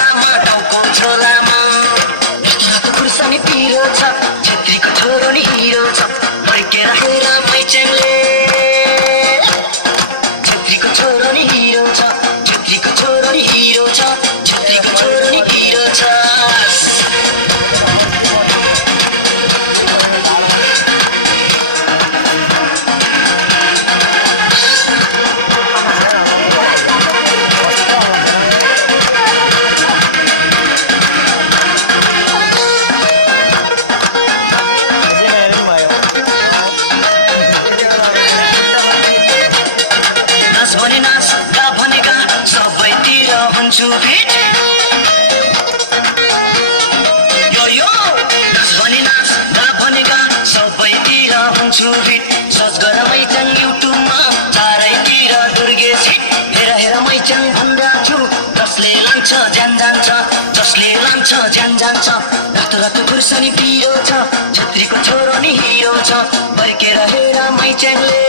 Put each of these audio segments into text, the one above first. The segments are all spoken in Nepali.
झोलामा टाउको झोलामा रातो खुर्सानी पिरो छ छेत्रीको छोरो नि हिरो छ फर्केर हेर मैच्याङले छेत्रीको छोरो नि हिरो छ छेत्रीको छोरो नि हिरो छ छेत्रीको छोरो नि हिरो छ सबैतिर हुन्छु फिट यो यो नाच भने नाच गा भने गा सबैतिर हुन्छु फिट सर्च गर मैचाङ युट्युबमा चारैतिर दुर्गे सिट हेर हेर मैचाङ भन्दा छु जसले लान्छ ज्यान जान्छ जसले लान्छ ज्यान जान्छ रातो रातो खुर्सानी पिरो छ छेत्रीको छोरो नि हिरो छ फर्केर हेर मैचाङले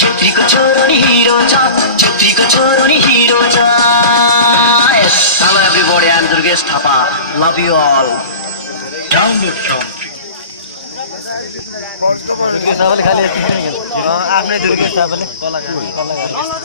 छेत्रीको छोरो नि हिरो छ छेत्रीको छोरो नि हिरो छ Hello everybody, I'm Durgesh Thapa. Love you all. Download from Durgesh थापाले खाली आफ्नै दुर्गेश थापाले